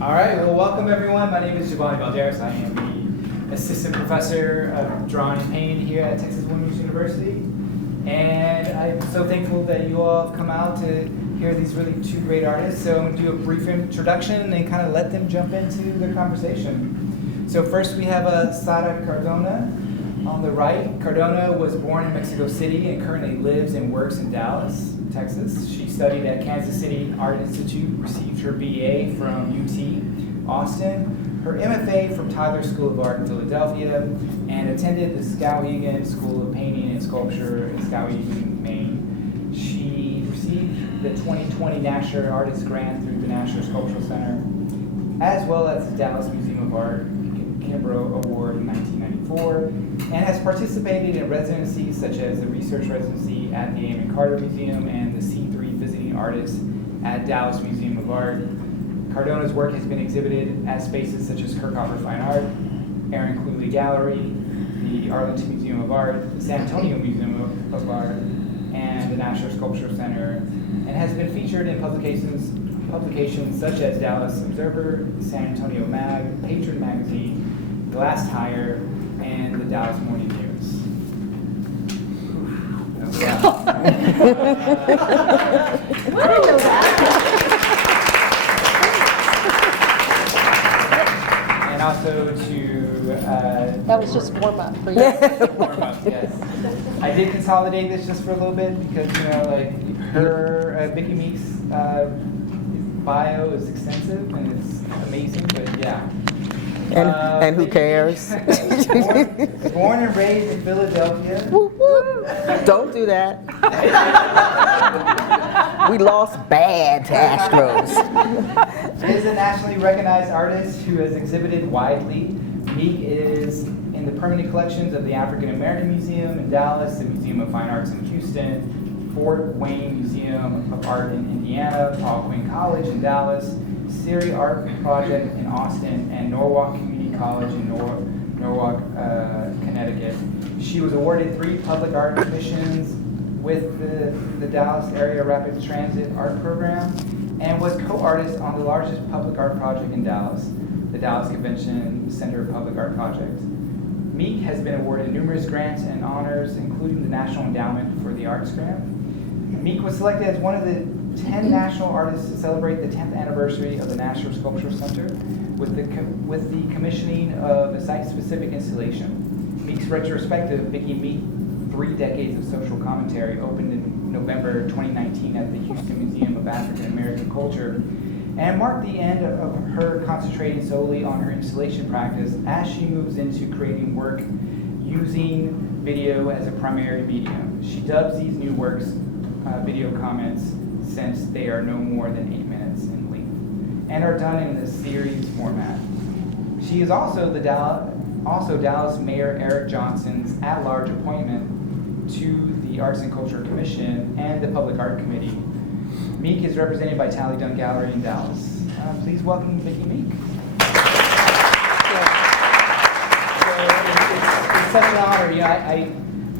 All right, well, welcome everyone. My name is Giovanni Valderas. I am the assistant professor of drawing and painting here at Texas Women's University. And I'm so thankful that you all have come out to hear these really two great artists. So I'm going to do a brief introduction and kind of let them jump into the conversation. So first we have Sara Cardona on the right. Cardona was born in Mexico City and currently lives and works in Dallas, Texas. She studied at Kansas City Art Institute, received her BA from UT Austin, her MFA from Tyler School of Art in Philadelphia, and attended the Skowhegan School of Painting and Sculpture in Skowhegan, Maine. She received the 2020 National Artist Grant through the National Sculptural Center, as well as the Dallas Museum of Art Kimbrough Award in 1994, and has participated in residencies such as the research residency at the Amon Carter Museum and the C3 Visiting Artist at Dallas Museum of Art. Cardona's work has been exhibited at spaces such as Kirkhofer Fine Art, Aaron Cluley Gallery, the Arlington Museum of Art, the San Antonio Museum of Art, and the National Sculpture Center, and has been featured in publications such as Dallas Observer, San Antonio Mag, Patron Magazine, Glass Tire, and the Dallas Morning News. I didn't know that. And also to... That was just warm up for you. warm up, yes. I did consolidate this just for a little bit because, her, Vicki Meek's bio is extensive and it's amazing, but yeah. And who cares? Born and raised in Philadelphia. Woo, woo. Don't do that. We lost bad to Astros. Is a nationally recognized artist who has exhibited widely. Meek is in the permanent collections of the African American Museum in Dallas, the Museum of Fine Arts in Houston, Fort Wayne Museum of Art in Indiana, Paul Quinn College in Dallas, Siri Art Project in Austin, and Norwalk Community College in Norwalk, Connecticut. She was awarded 3 public art commissions with the Dallas Area Rapid Transit Art Program and was co-artist on the largest public art project in Dallas, the Dallas Convention Center Public Art Project. Meek has been awarded numerous grants and honors, including the National Endowment for the Arts Grant. Meek was selected as one of the 10 national artists to celebrate the 10th anniversary of the National Sculptural Center with the commissioning of a site-specific installation. Meek's retrospective, Vicki Meek, 3 Decades of Social Commentary, opened in November 2019 at the Houston Museum of African American Culture and marked the end of her concentrating solely on her installation practice as she moves into creating work using video as a primary medium. She dubs these new works video comments since they are no more than 8 minutes in length and are done in the series format. She is also Dallas Mayor Eric Johnson's at-large appointment to the Arts and Culture Commission and the Public Art Committee. Meek is represented by Tally Dunn Gallery in Dallas. Please welcome Vicki Meek. It's such an honor.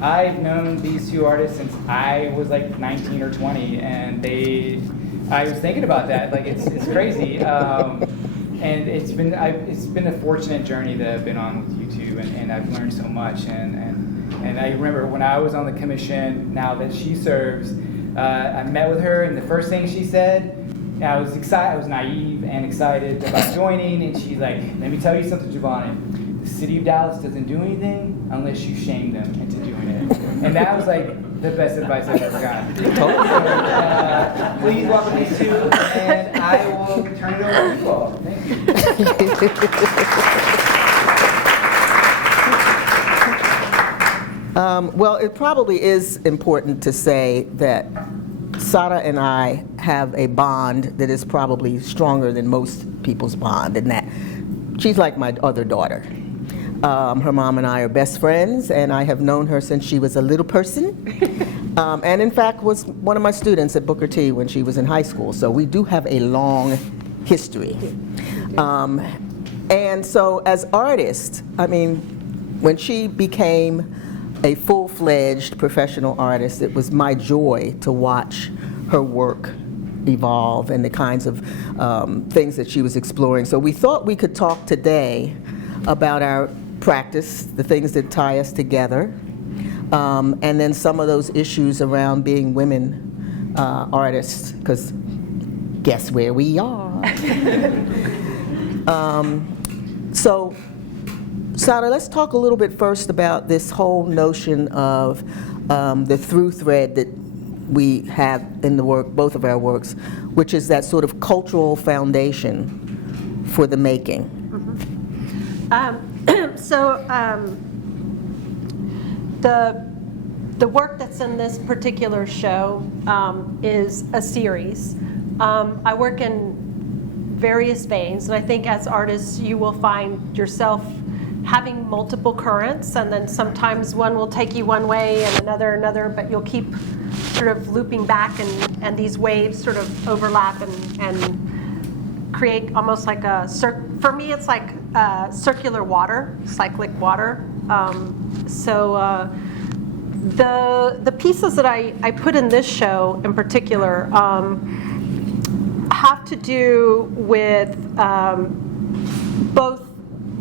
I've known these 2 artists since I was like 19 or 20, and I was thinking about that. Like it's crazy, and it's been a fortunate journey that I've been on with you 2, and I've learned so much. And I remember when I was on the commission, now that she serves, I met with her, and the first thing she said, I was excited. I was naive and excited about joining, and she's like, "Let me tell you something, Giovanni. The city of Dallas doesn't do anything unless you shame them into doing it." And that was like the best advice I've ever gotten. So, please welcome these 2, and I will turn it over to you all. Thank you. Well, it probably is important to say that Sara and I have a bond that is probably stronger than most people's bond, in that she's like my other daughter. Her mom and I are best friends, and I have known her since she was a little person, and in fact was one of my students at Booker T when she was in high school. So we do have a long history. And so as artists, I mean, when she became a full-fledged professional artist, it was my joy to watch her work evolve and the kinds of things that she was exploring. So we thought we could talk today about our practice, the things that tie us together, and then some of those issues around being women artists, because guess where we are. So, Sara, let's talk a little bit first about this whole notion of the through thread that we have in the work, both of our works, which is that sort of cultural foundation for the making. The work that's in this particular show is a series. I work in various veins, and I think as artists you will find yourself having multiple currents, and then sometimes one will take you one way and another, but you'll keep sort of looping back, and these waves sort of overlap and create almost like a for me it's like circular water, cyclic water. The pieces that I put in this show in particular have to do with both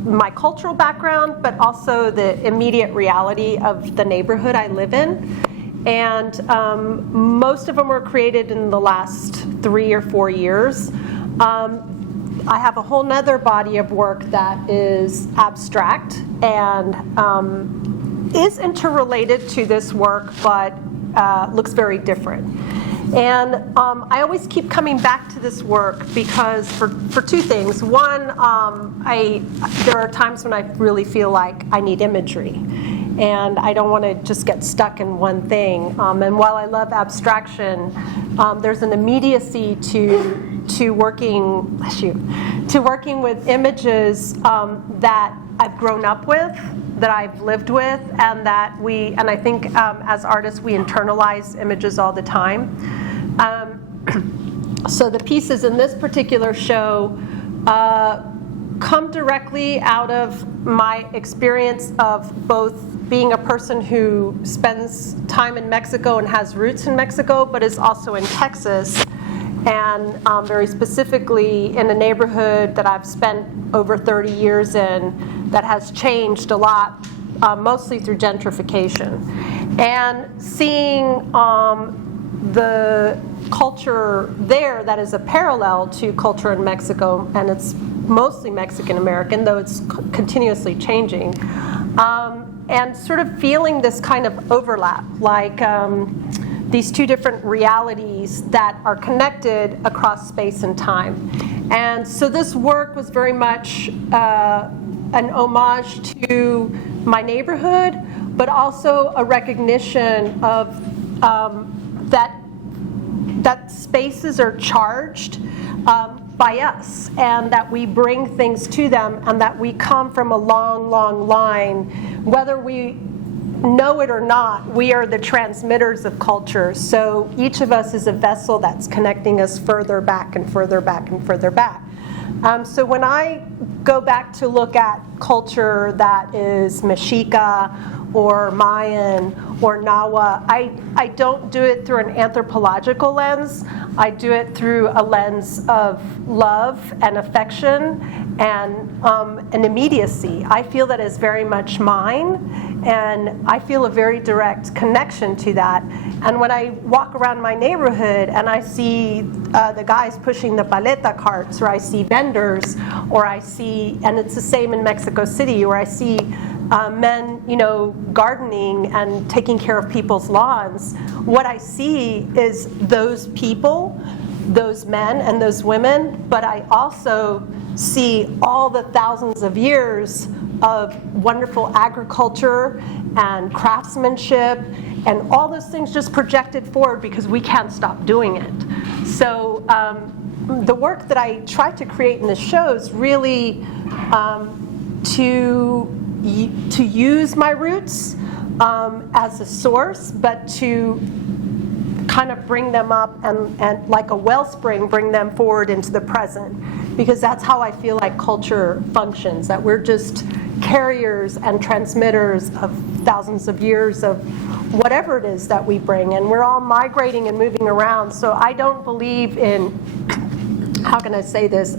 my cultural background, but also the immediate reality of the neighborhood I live in. And most of them were created in the last 3 or 4 years. I have a whole nother body of work that is abstract and is interrelated to this work, but looks very different. And I always keep coming back to this work because for two things. One, there are times when I really feel like I need imagery, and I don't want to just get stuck in one thing. And while I love abstraction, there's an immediacy to working with images that I've grown up with, that I've lived with, and I think as artists we internalize images all the time. So the pieces in this particular show come directly out of my experience of both being a person who spends time in Mexico and has roots in Mexico, but is also in Texas, and very specifically in a neighborhood that I've spent over 30 years in that has changed a lot, mostly through gentrification. And seeing the culture there that is a parallel to culture in Mexico, and it's mostly Mexican American, though it's continuously changing, and sort of feeling this kind of overlap, like these two different realities that are connected across space and time. And so this work was very much an homage to my neighborhood, but also a recognition of that spaces are charged by us, and that we bring things to them, and that we come from a long, long line. Whether we know it or not, we are the transmitters of culture. So each of us is a vessel that's connecting us further back and further back and further back. So when I go back to look at culture that is Mexica or Mayan or Nahua, I don't do it through an anthropological lens. I do it through a lens of love and affection and an immediacy. I feel that is very much mine, and I feel a very direct connection to that. And when I walk around my neighborhood and I see the guys pushing the paleta carts, or I see vendors, or I see, and it's the same in Mexico City, where I see men, gardening and taking care of people's lawns, what I see is those people, those men and those women, but I also see all the thousands of years of wonderful agriculture and craftsmanship and all those things just projected forward because we can't stop doing it. So the work that I try to create in the show is really to use my roots as a source, but to kind of bring them up and like a wellspring, bring them forward into the present, because that's how I feel like culture functions, that we're just carriers and transmitters of thousands of years of whatever it is that we bring, and we're all migrating and moving around. So I don't believe in, how can I say this,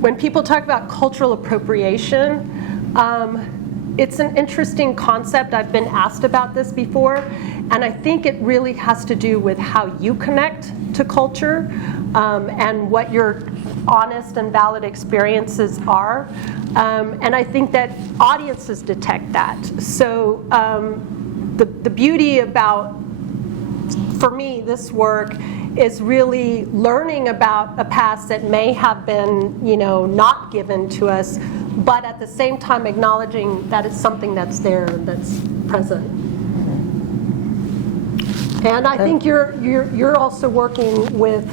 when people talk about cultural appropriation, it's an interesting concept. I've been asked about this before, and I think it really has to do with how you connect to culture and what your honest and valid experiences are. And I think that audiences detect that. So the beauty about, for me, this work is really learning about a past that may have been, not given to us, but at the same time acknowledging that it's something that's there, that's present. And I think you're also working with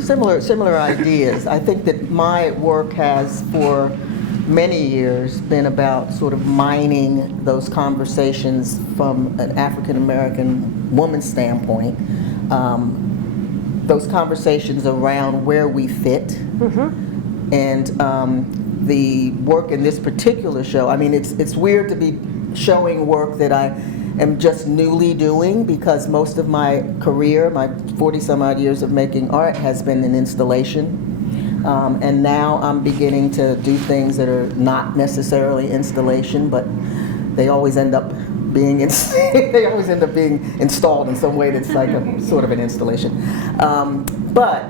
similar ideas. I think that my work has, for many years, been about sort of mining those conversations from an African American woman's standpoint. Those conversations around where we fit, and the work in this particular show. I mean, it's weird to be showing work that I am just newly doing, because most of my career, my 40-some odd years of making art, has been in installation. And now I'm beginning to do things that are not necessarily installation, but they always end up being installed in some way that's like a sort of an installation. But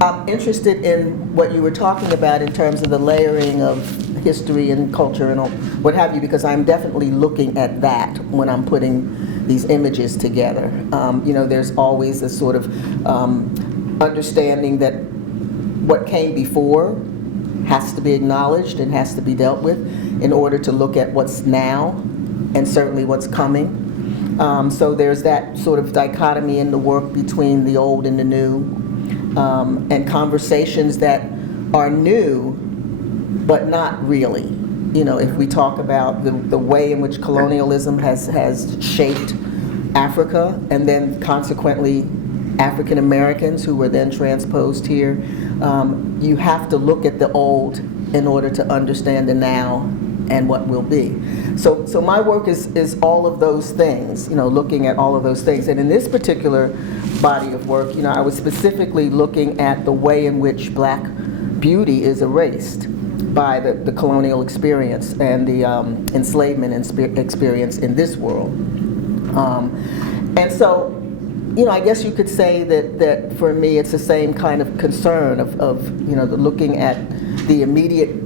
I'm interested in what you were talking about in terms of the layering of history and culture and what have you, because I'm definitely looking at that when I'm putting these images together. There's always a sort of understanding that what came before has to be acknowledged and has to be dealt with in order to look at what's now and certainly what's coming. So there's that sort of dichotomy in the work between the old and the new, and conversations that are new but not really. If we talk about the way in which colonialism has shaped Africa, and then consequently African Americans who were then transposed here, you have to look at the old in order to understand the now and what will be. So my work is all of those things, looking at all of those things. And in this particular body of work, I was specifically looking at the way in which black beauty is erased by the colonial experience and the enslavement experience in this world. And so, I guess you could say that for me it's the same kind of concern of looking at the immediate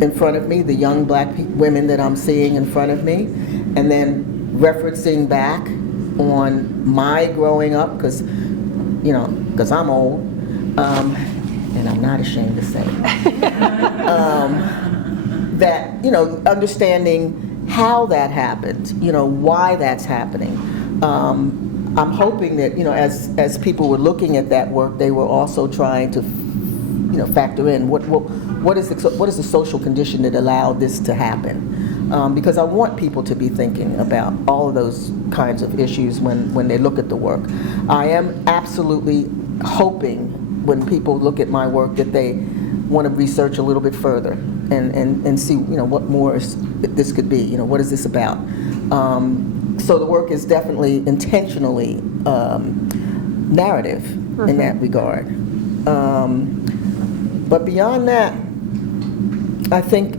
in front of me, the young black women that I'm seeing in front of me, and then referencing back on my growing up, because I'm old, and I'm not ashamed to say that, understanding how that happened, why that's happening. I'm hoping that, as people were looking at that work, they were also trying to, factor in what is the social condition that allowed this to happen. Because I want people to be thinking about all of those kinds of issues when they look at the work. I am absolutely hoping when people look at my work that they want to research a little bit further and see, what more this could be. What is this about? So the work is definitely intentionally narrative in that regard. But beyond that, I think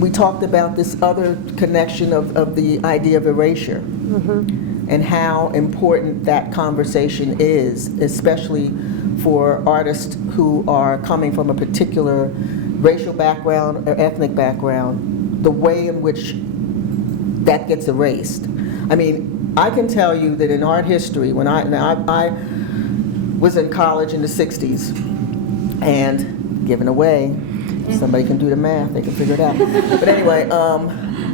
we talked about this other connection of the idea of erasure and how important that conversation is, especially for artists who are coming from a particular racial background or ethnic background, the way in which that gets erased. I mean, I can tell you that in art history, when I was in college in the 60s, and given away, somebody can do the math, they can figure it out. But anyway,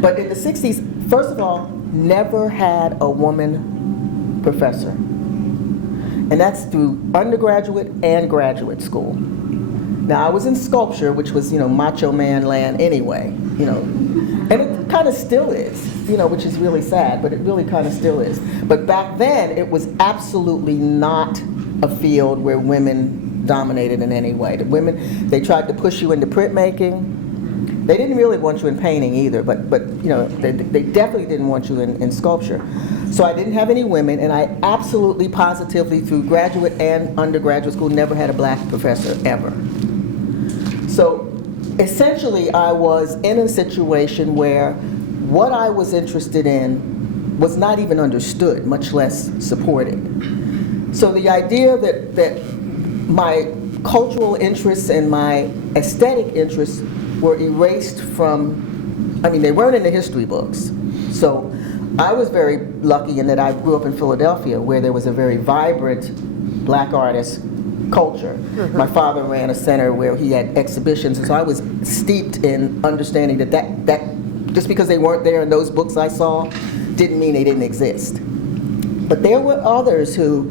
but in the 60s, first of all, never had a woman professor. And that's through undergraduate and graduate school. Now, I was in sculpture, which was, macho man land anyway, and it kind of still is, which is really sad, but it really kind of still is. But back then, it was absolutely not a field where women dominated in any way. The women, they tried to push you into printmaking, They didn't really want you in painting either, but you know, they definitely didn't want you in sculpture. So I didn't have any women, and I absolutely, positively, through graduate and undergraduate school, never had a black professor, ever. So essentially, I was in a situation where what I was interested in was not even understood, much less supported. So the idea that my cultural interests and my aesthetic interests were erased from, I mean, they weren't in the history books. So I was very lucky in that I grew up in Philadelphia, where there was a very vibrant black artist culture. Mm-hmm. My father ran a center where he had exhibitions, and so I was steeped in understanding that just because they weren't there in those books I saw didn't mean they didn't exist. But there were others who,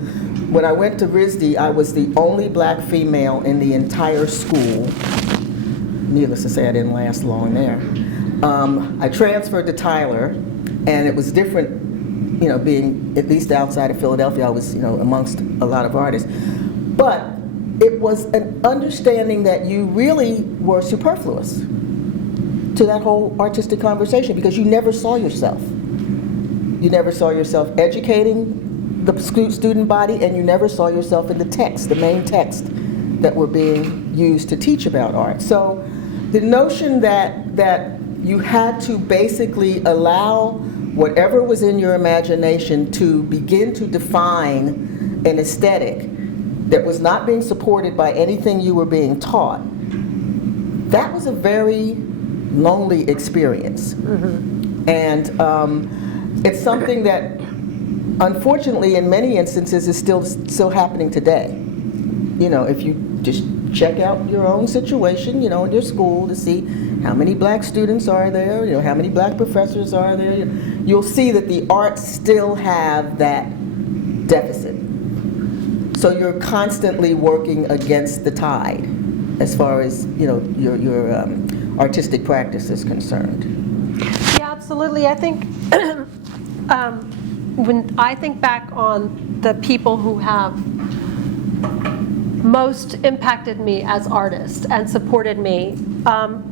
when I went to RISD, I was the only black female in the entire school. Needless to say, I didn't last long there. I transferred to Tyler, and it was different, you know, being at least outside of Philadelphia. I was, you know, amongst a lot of artists. But it was an understanding that you really were superfluous to that whole artistic conversation, because you never saw yourself. You never saw yourself educating the student body, and you never saw yourself in the text, the main text that were being used to teach about art. So the notion that you had to basically allow whatever was in your imagination to begin to define an aesthetic that was not being supported by anything you were being taught, that was a very lonely experience. Mm-hmm. And it's something that, unfortunately, in many instances, is still happening today. You know, if you just check out your own situation, you know, in your school, to see how many black students are there, you know, how many black professors are there, you'll see that the arts still have that deficit. So you're constantly working against the tide as far as, you know, your artistic practice is concerned. Yeah, absolutely. I think when I think back on the people who have most impacted me as artists and supported me,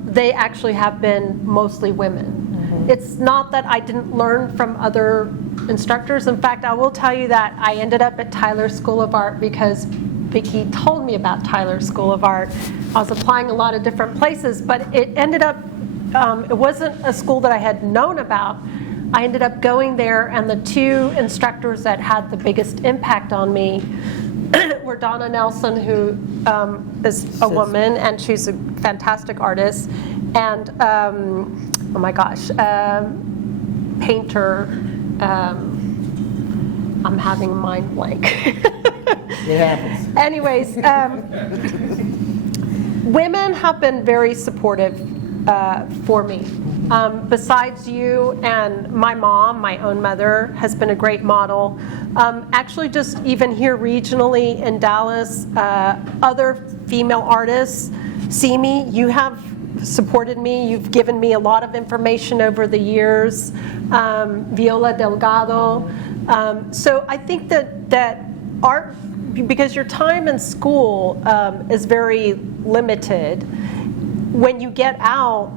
they actually have been mostly women. Mm-hmm. It's not that I didn't learn from other instructors. In fact, I will tell you that I ended up at Tyler School of Art because Vicki told me about Tyler School of Art. I was applying a lot of different places, but it ended up, it wasn't a school that I had known about. I ended up going there, and the two instructors that had the biggest impact on me were Donna Nelson, who is a woman, and she's a fantastic artist, and oh my gosh, painter. I'm having a mind blank. It happens. Anyways, women have been very supportive for me. Besides you and my mom, my own mother has been a great model. Actually, just even here regionally in Dallas, other female artists see me. You have supported me. You've given me a lot of information over the years. Viola Delgado. So I think that art, because your time in school is very limited, when you get out,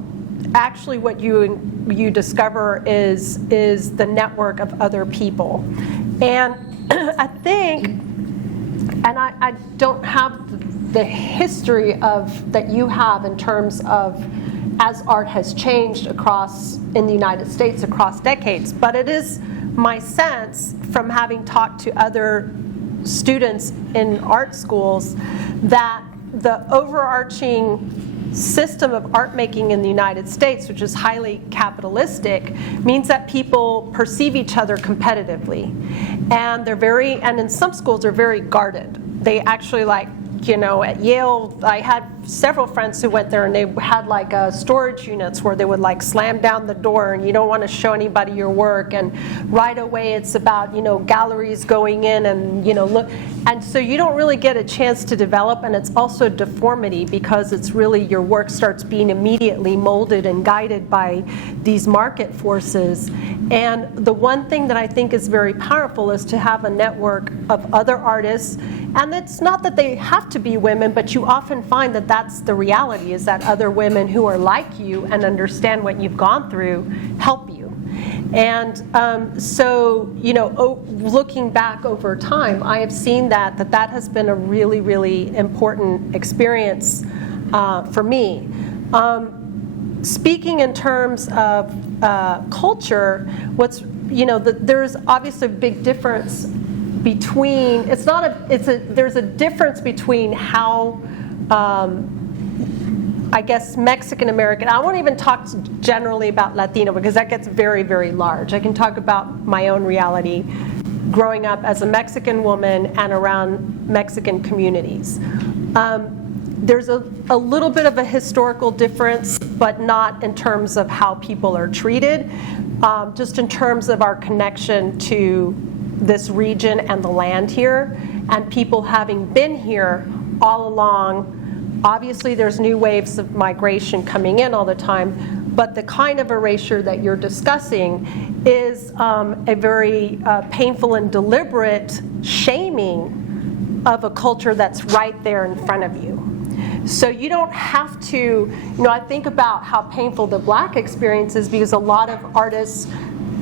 actually what you discover is the network of other people. And I think, and I don't have the history of that you have in terms of as art has changed across in the United States across decades, but it is my sense from having talked to other students in art schools that the overarching system of art making in the United States, which is highly capitalistic, means that people perceive each other competitively. And and in some schools they're very guarded. They actually, like, you know, at Yale, I had several friends who went there and they had like storage units where they would like slam down the door and you don't want to show anybody your work, and right away it's about, you know, galleries going in and, you know, look, and so you don't really get a chance to develop, and it's also deformity because it's really your work starts being immediately molded and guided by these market forces. And the one thing that I think is very powerful is to have a network of other artists And it's not that they have to be women, but you often find that that's the reality, is that other women who are like you and understand what you've gone through help you. And so, looking back over time, I have seen that has been a really, really important experience for me. Speaking in terms of culture, there's obviously a big difference between, there's a difference between how, I guess, Mexican American, I won't even talk generally about Latino because that gets very, very large. I can talk about my own reality growing up as a Mexican woman and around Mexican communities. There's a little bit of a historical difference, but not in terms of how people are treated, just in terms of our connection to this region and the land here, and people having been here all along. Obviously, there's new waves of migration coming in all the time, but the kind of erasure that you're discussing is a very painful and deliberate shaming of a culture that's right there in front of you. So you don't have to, I think about how painful the Black experience is because a lot of artists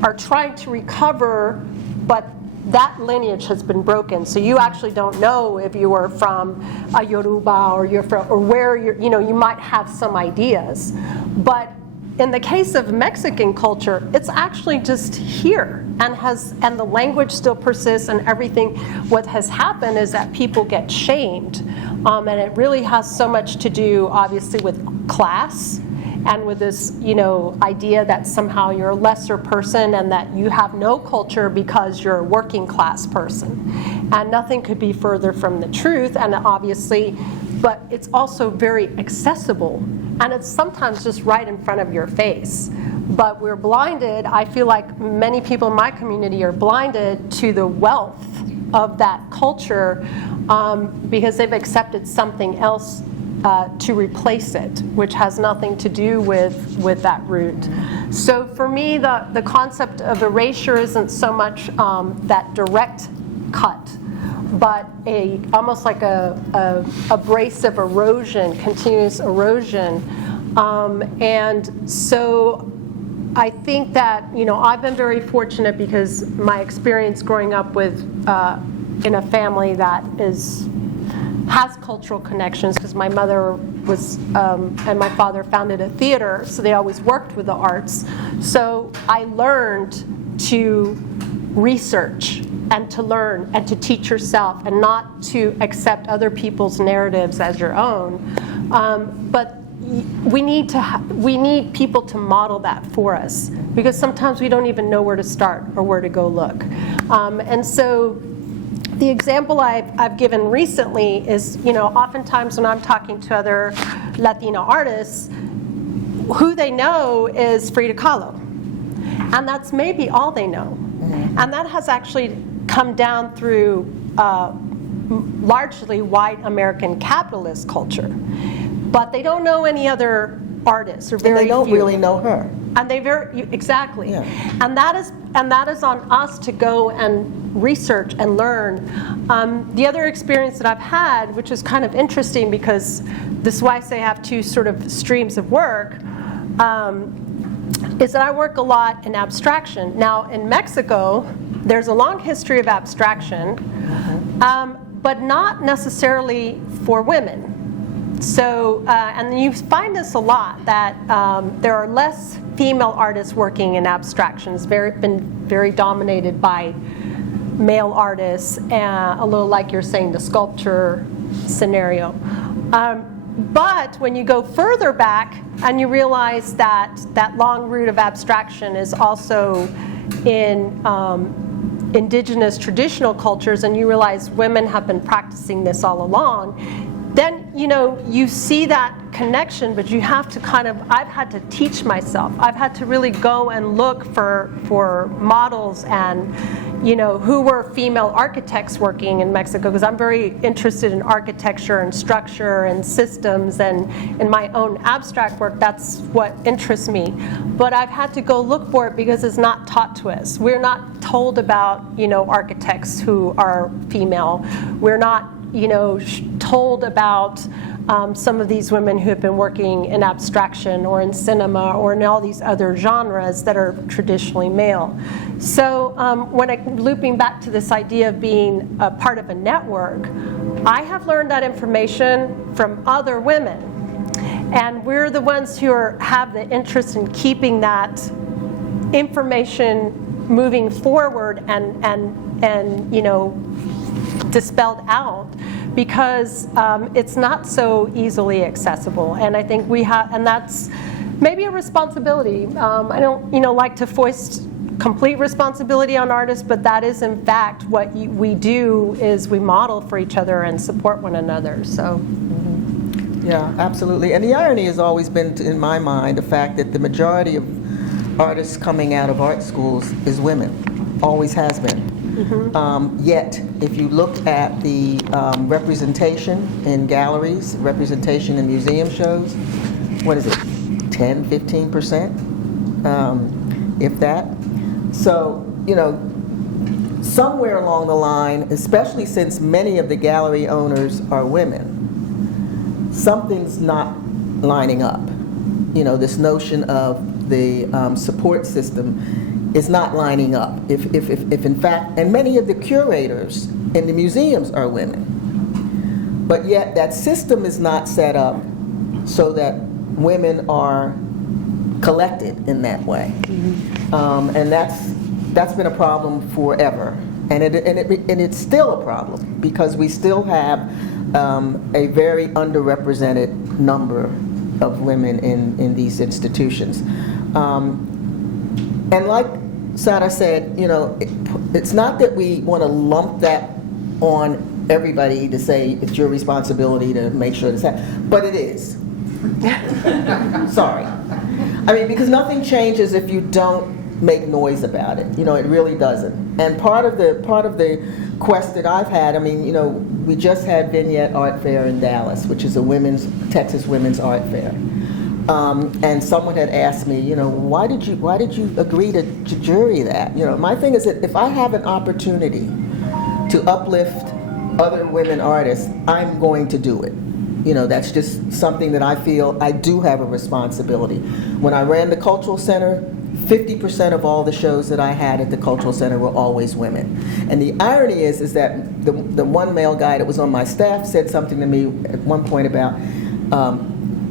are trying to recover, but that lineage has been broken. So you actually don't know if you are from a Yoruba or where you might have some ideas. But in the case of Mexican culture, it's actually just here and the language still persists and everything. What has happened is that people get shamed. And it really has so much to do, obviously, with class and with this, idea that somehow you're a lesser person and that you have no culture because you're a working class person. And nothing could be further from the truth, and obviously, but it's also very accessible. And it's sometimes just right in front of your face. But we're blinded, I feel like many people in my community are blinded to the wealth of that culture because they've accepted something else to replace it, which has nothing to do with that root. So for me, the concept of erasure isn't so much that direct cut, but almost like a abrasive erosion, continuous erosion. And so I think that, I've been very fortunate because my experience growing up with in a family that has cultural connections, because my mother was and my father founded a theater, so they always worked with the arts. So I learned to research and to learn and to teach yourself and not to accept other people's narratives as your own. But we need people to model that for us, because sometimes we don't even know where to start or where to go look. And so the example I've given recently is, oftentimes when I'm talking to other Latina artists, who they know is Frida Kahlo. And that's maybe all they know. Mm-hmm. And that has actually come down through largely white American capitalist culture. But they don't know any other artists, or very few. And they don't really know her. And exactly. Yeah. And that is on us to go and research and learn. The other experience that I've had, which is kind of interesting because this is why I say I have two sort of streams of work, is that I work a lot in abstraction. Now in Mexico, there's a long history of abstraction, but not necessarily for women. So, and you find this a lot, that there are less female artists working in abstraction. It's been very dominated by male artists, a little like you're saying, the sculpture scenario. But when you go further back and you realize that that long root of abstraction is also in indigenous traditional cultures, and you realize women have been practicing this all along, then you see that connection, but you have to I've had to teach myself. I've had to really go and look for models and who were female architects working in Mexico, because I'm very interested in architecture and structure and systems, and in my own abstract work, that's what interests me. But I've had to go look for it because it's not taught to us. We're not told about architects who are female. We're not told about some of these women who have been working in abstraction or in cinema or in all these other genres that are traditionally male. So looping back to this idea of being a part of a network, I have learned that information from other women. And we're the ones who have the interest in keeping that information moving forward and dispelled out, because it's not so easily accessible. And I think and that's maybe a responsibility. I don't, like to foist complete responsibility on artists, but that is in fact what we do, is we model for each other and support one another. So. Yeah, absolutely. And the irony has always been, in my mind, the fact that the majority of artists coming out of art schools is women. Always has been. Yet, if you look at the representation in galleries, representation in museum shows, what is it, 10, 15%, if that? So, somewhere along the line, especially since many of the gallery owners are women, something's not lining up. This notion of the support system is not lining up. If in fact, and many of the curators in the museums are women, but yet that system is not set up so that women are collected in that way. And that's been a problem forever, and it's still a problem, because we still have a very underrepresented number of women in these institutions. And like Sara said, it's not that we want to lump that on everybody to say it's your responsibility to make sure this happens, but it is. Sorry. Because nothing changes if you don't make noise about it. It really doesn't. And part of the quest that I've had, we just had Vignette Art Fair in Dallas, which is a Texas women's art fair. And someone had asked me, why did you agree to jury that? My thing is that if I have an opportunity to uplift other women artists, I'm going to do it. That's just something that I feel I do have a responsibility. When I ran the Cultural Center, 50% of all the shows that I had at the Cultural Center were always women. And the irony is that the one male guy that was on my staff said something to me at one point about,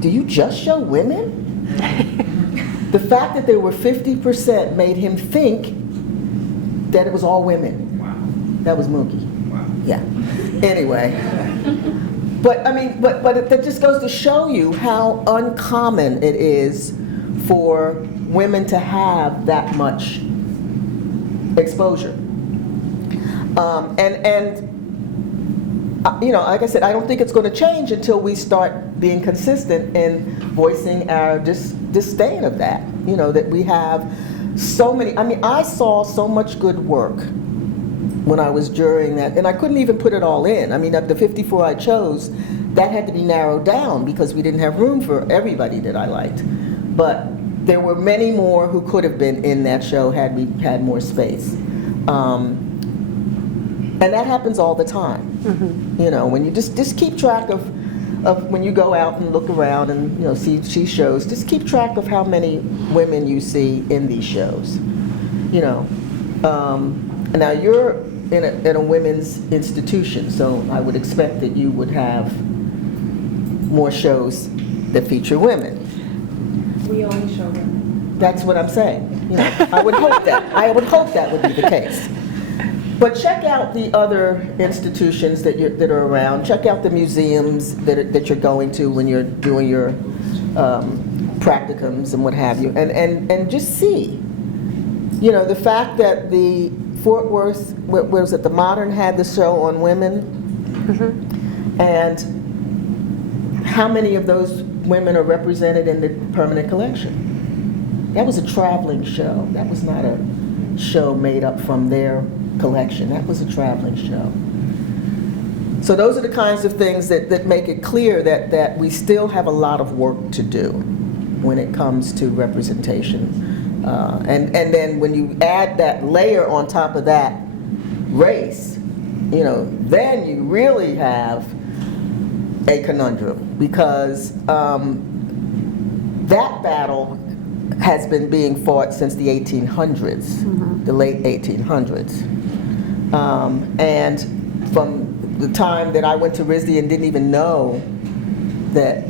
do you just show women? The fact that there were 50% made him think that it was all women. Wow. That was Mookie. Wow. Yeah. Anyway. But that just goes to show you how uncommon it is for women to have that much exposure. Like I said, I don't think it's going to change until we start being consistent in voicing our disdain of that. That we have so many. I saw so much good work when I was jurying that, and I couldn't even put it all in. Of the 54 I chose, that had to be narrowed down because we didn't have room for everybody that I liked. But there were many more who could have been in that show had we had more space. And that happens all the time. When you just keep track of when you go out and look around and see shows, just keep track of how many women you see in these shows. Now you're in a women's institution, so I would expect that you would have more shows that feature women. We only show women. That's what I'm saying. I would hope that. I would hope that would be the case. But check out the other institutions that are around. Check out the museums that you're going to when you're doing your practicums and what have you, and just see. The fact that the Fort Worth, what was it, the Modern had the show on women, and how many of those women are represented in the permanent collection? That was a traveling show. That was not a show made up from their collection. That was a traveling show. So those are the kinds of things that make it clear that we still have a lot of work to do when it comes to representation. And then when you add that layer on top of that, race, then you really have a conundrum, because that battle has been being fought since the 1800s, the late 1800s. And from the time that I went to RISD and didn't even know that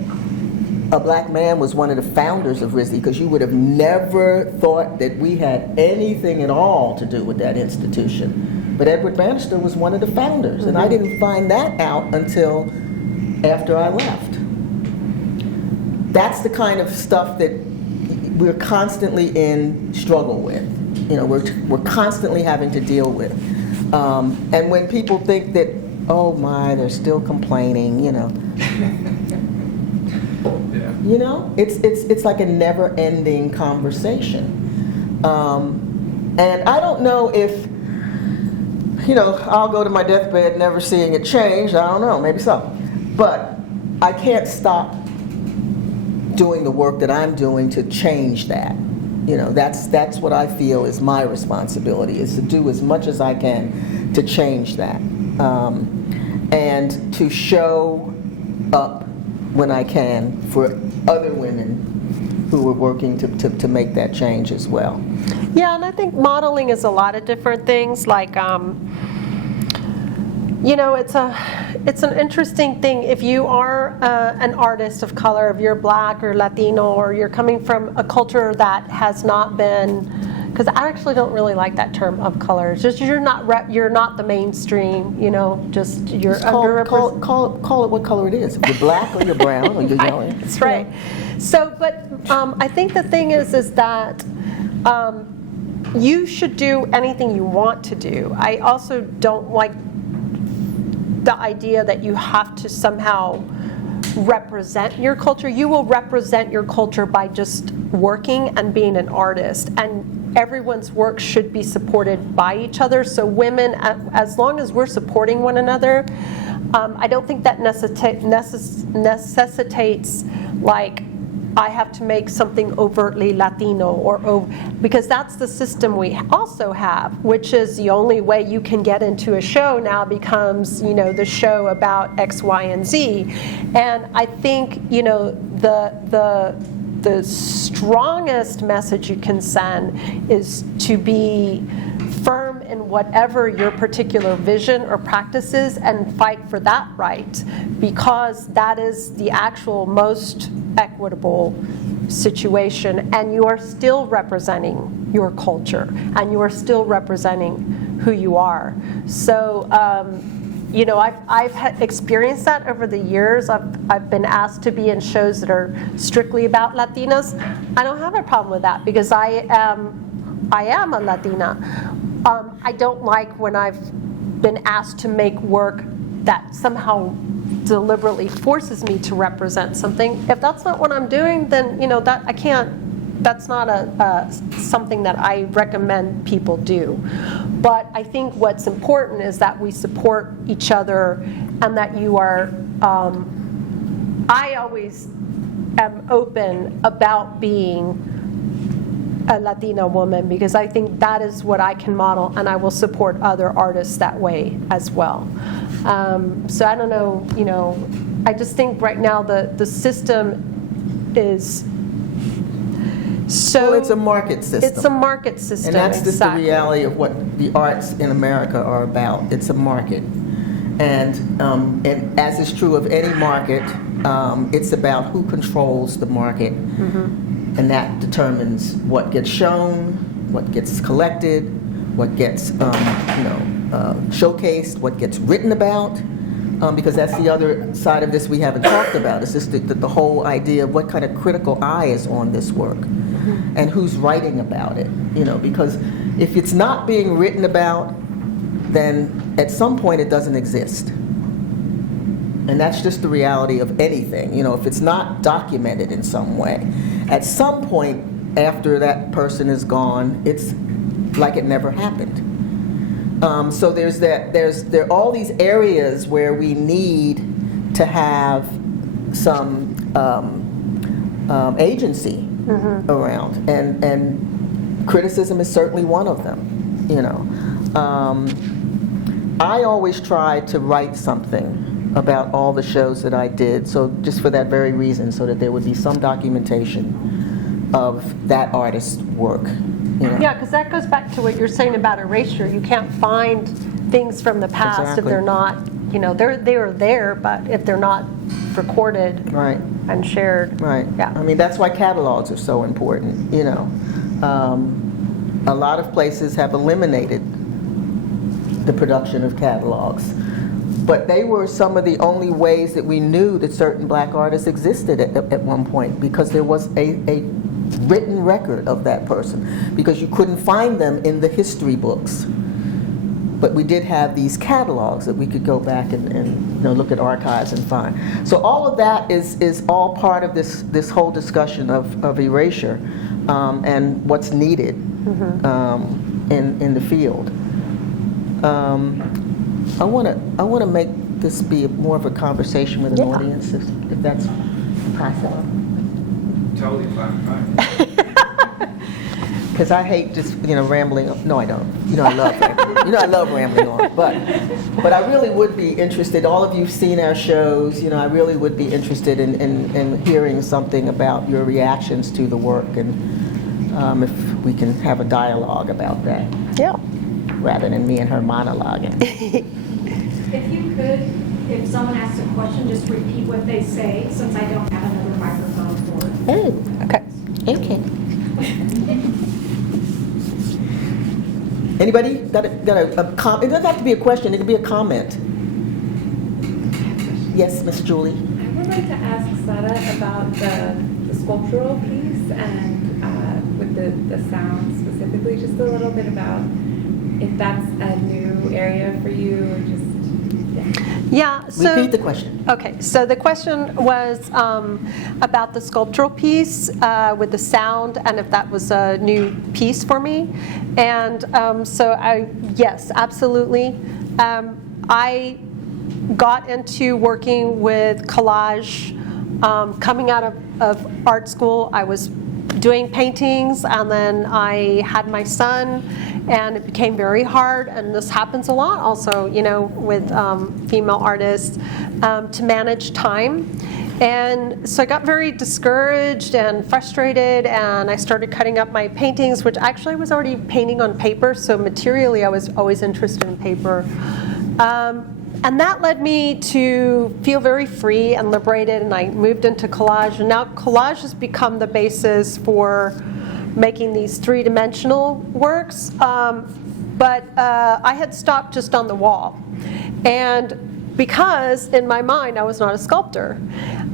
a black man was one of the founders of RISD, because you would have never thought that we had anything at all to do with that institution. But Edward Bannister was one of the founders, and I didn't find that out until after I left. That's the kind of stuff that we're constantly in struggle with. We're constantly having to deal with. And when people think that, oh my, they're still complaining, it's like a never-ending conversation. And I don't know if, I'll go to my deathbed never seeing it change. I don't know, maybe so. But I can't stop doing the work that I'm doing to change that. That's what I feel is my responsibility, is to do as much as I can to change that. And to show up when I can for other women who are working to make that change as well. Yeah, and I think modeling is a lot of different things. Like, it's an interesting thing. If you are an artist of color, if you're black or Latino, or you're coming from a culture that has not been, because I actually don't really like that term of color. It's just you're not the mainstream. Just you're underrepresented. Call it what color it is. If you're black or you're brown or you're yellow. That's right. So, but I think the thing is that you should do anything you want to do. I also don't like the idea that you have to somehow represent your culture. You will represent your culture by just working and being an artist, and everyone's work should be supported by each other. So women, as long as we're supporting one another, I don't think that necessitates like I have to make something overtly Latino because that's the system we also have, which is the only way you can get into a show now becomes, the show about X, Y, and Z. And I think, the strongest message you can send is to be firm in whatever your particular vision or practice is and fight for that right, because that is the actual most equitable situation, and you are still representing your culture and you are still representing who you are. So I've experienced that over the years. I've been asked to be in shows that are strictly about Latinas. I don't have a problem with that because I am a Latina. I don't like when I've been asked to make work that somehow deliberately forces me to represent something. If that's not what I'm doing, then that I can't. That's not something that I recommend people do. But I think what's important is that we support each other, and that you are. I always am open about being a Latina woman because I think that is what I can model, and I will support other artists that way as well. So I don't know, I just think right now the system is so... Well, it's a market system. It's a market system, and that's just exactly. the reality of what the arts in America are about. It's a market. And as is true of any market, it's about who controls the market. Mm-hmm. And that determines what gets shown, what gets collected, what gets showcased, what gets written about, because that's the other side of this we haven't talked about. It's just the whole idea of what kind of critical eye is on this work, mm-hmm. and who's writing about it. Because if it's not being written about, then at some point it doesn't exist. And that's just the reality of anything. If it's not documented in some way, at some point after that person is gone, it's like it never happened. So there are all these areas where we need to have some agency, mm-hmm. around, and criticism is certainly one of them. I always tried to write something about all the shows that I did, so just for that very reason, so that there would be some documentation of that artist's work. You know? Yeah, because that goes back to what you're saying about erasure. You can't find things from the past if Exactly. they're not, you know, they are there, but if they're not recorded Right. and shared. Right. Yeah. I mean, that's why catalogs are so important, you know. A lot of places have eliminated the production of catalogs, but they were some of the only ways that we knew that certain black artists existed at one point, because there was a written record of that person, because you couldn't find them in the history books. But we did have these catalogs that we could go back and you know, look at archives and find. So all of that is all part of this whole discussion of erasure and what's needed in the field. I want to make this be more of a conversation with an audience, if that's possible. Totally fine. Because I hate just, you know, rambling. No, I don't. You know, I love rambling. You know, I love rambling on. But I really would be interested. All of you've seen our shows. You know, I really would be interested in hearing something about your reactions to the work, and if we can have a dialogue about that, Yeah. rather than me and her monologuing. If you could, if someone asks a question, just repeat what they say, since I don't have another microphone for it. Oh, Okay. okay. Anybody got a comment? It doesn't have to be a question. It can be a comment. Yes, Miss Julie. I would like to ask Sara about the sculptural piece and with the sound specifically, just a little bit about if that's a new area for you or just, Yeah. So, Repeat the question. Okay, so the question was about the sculptural piece with the sound, and if that was a new piece for me. And yes, absolutely. I got into working with collage coming out of art school. I was doing paintings, and then I had my son, and it became very hard, and this happens a lot also, you know, with female artists, to manage time. And so I got very discouraged and frustrated, and I started cutting up my paintings, which actually I was already painting on paper, so materially I was always interested in paper. And that led me to feel very free and liberated, and I moved into collage. And now collage has become the basis for making these three-dimensional works. But I had stopped just on the wall. And because in my mind I was not a sculptor.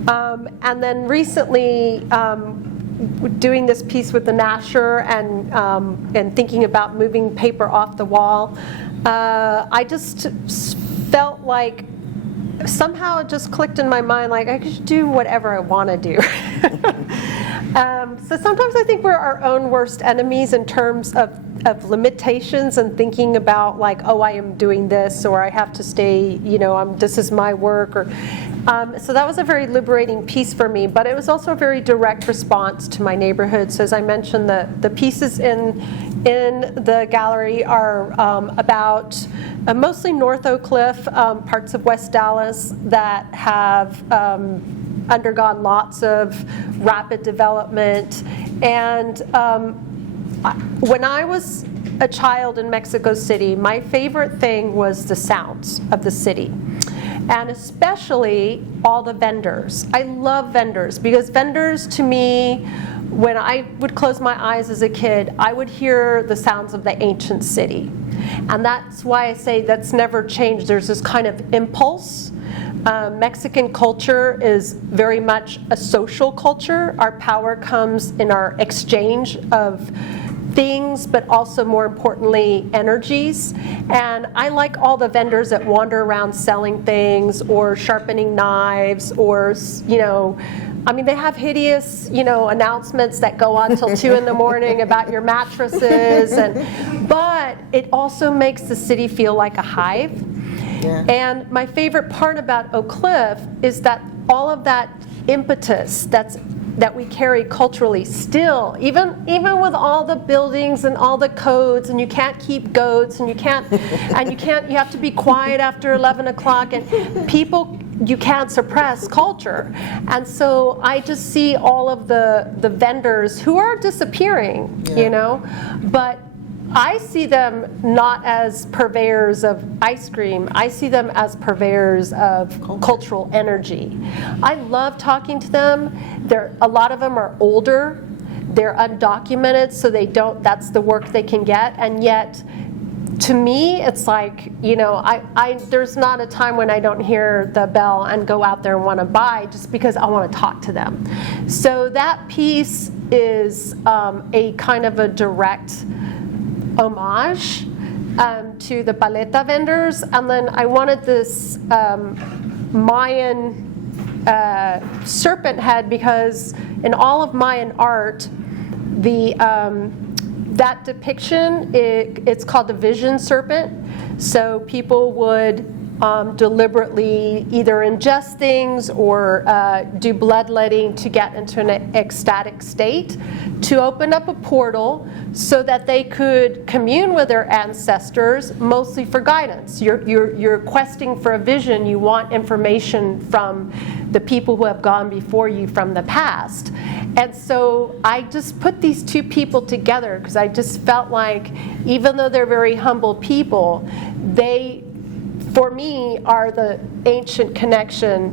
And then recently, doing this piece with the Nasher and thinking about moving paper off the wall, I just felt like somehow it just clicked in my mind, like I could do whatever I want to do. So sometimes I think we're our own worst enemies in terms of limitations and thinking about like, oh, I am doing this, or I have to stay, you know, this is my work. Or so that was a very liberating piece for me, but it was also a very direct response to my neighborhood. So as I mentioned, the pieces in the gallery are about mostly North Oak Cliff, parts of West Dallas that have undergone lots of rapid development. And when I was a child in Mexico City, my favorite thing was the sounds of the city. And especially all the vendors. I love vendors, because vendors to me, when I would close my eyes as a kid, I would hear the sounds of the ancient city. And that's why I say that's never changed. There's this kind of impulse. Mexican culture is very much a social culture. Our power comes in our exchange of things, but also more importantly, energies. And I like all the vendors that wander around selling things or sharpening knives, or, you know, I mean, they have hideous, you know, announcements that go on till 2 in the morning about your mattresses. But it also makes the city feel like a hive. Yeah. And my favorite part about Oak Cliff is that all of that impetus that's that we carry culturally still, even with all the buildings and all the codes, and you can't keep goats, and you have to be quiet after 11 o'clock, and you can't suppress culture. And so I just see all of the vendors who are disappearing, but I see them not as purveyors of ice cream. I see them as purveyors of cultural energy. I love talking to them. A lot of them are older. They're undocumented, so that's the work they can get. And yet, to me, it's like, there's not a time when I don't hear the bell and go out there and want to buy just because I want to talk to them. So that piece is a kind of a direct homage to the paleta vendors. And then I wanted this Mayan serpent head because in all of Mayan art, that depiction, it's called the vision serpent. So people would deliberately either ingest things or do bloodletting to get into an ecstatic state, to open up a portal so that they could commune with their ancestors, mostly for guidance. You're questing for a vision. You want information from the people who have gone before you from the past. And so I just put these two people together because I just felt like, even though they're very humble people, they, for me, are the ancient connection,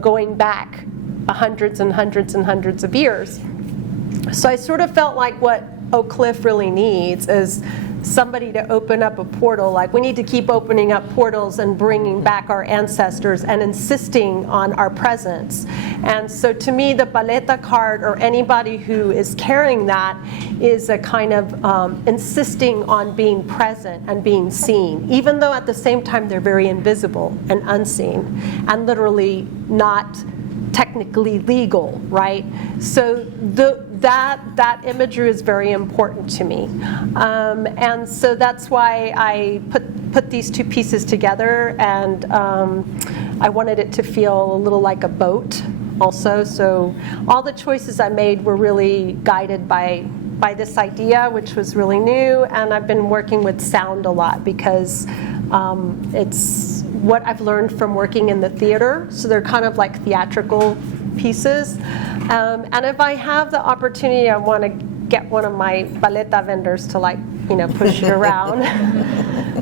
going back hundreds and hundreds and hundreds of years. So I sort of felt like what Oak Cliff really needs is somebody to open up a portal. Like, we need to keep opening up portals and bringing back our ancestors and insisting on our presence. And so to me, the paleta card, or anybody who is carrying that, is a kind of insisting on being present and being seen, even though at the same time they're very invisible and unseen and literally not technically legal, right? So that imagery is very important to me, and so that's why I put these two pieces together, and I wanted it to feel a little like a boat also. So all the choices I made were really guided by this idea, which was really new, and I've been working with sound a lot because it's what I've learned from working in the theater. So they're kind of like theatrical pieces. And if I have the opportunity, I want to get one of my paleta vendors to push it around.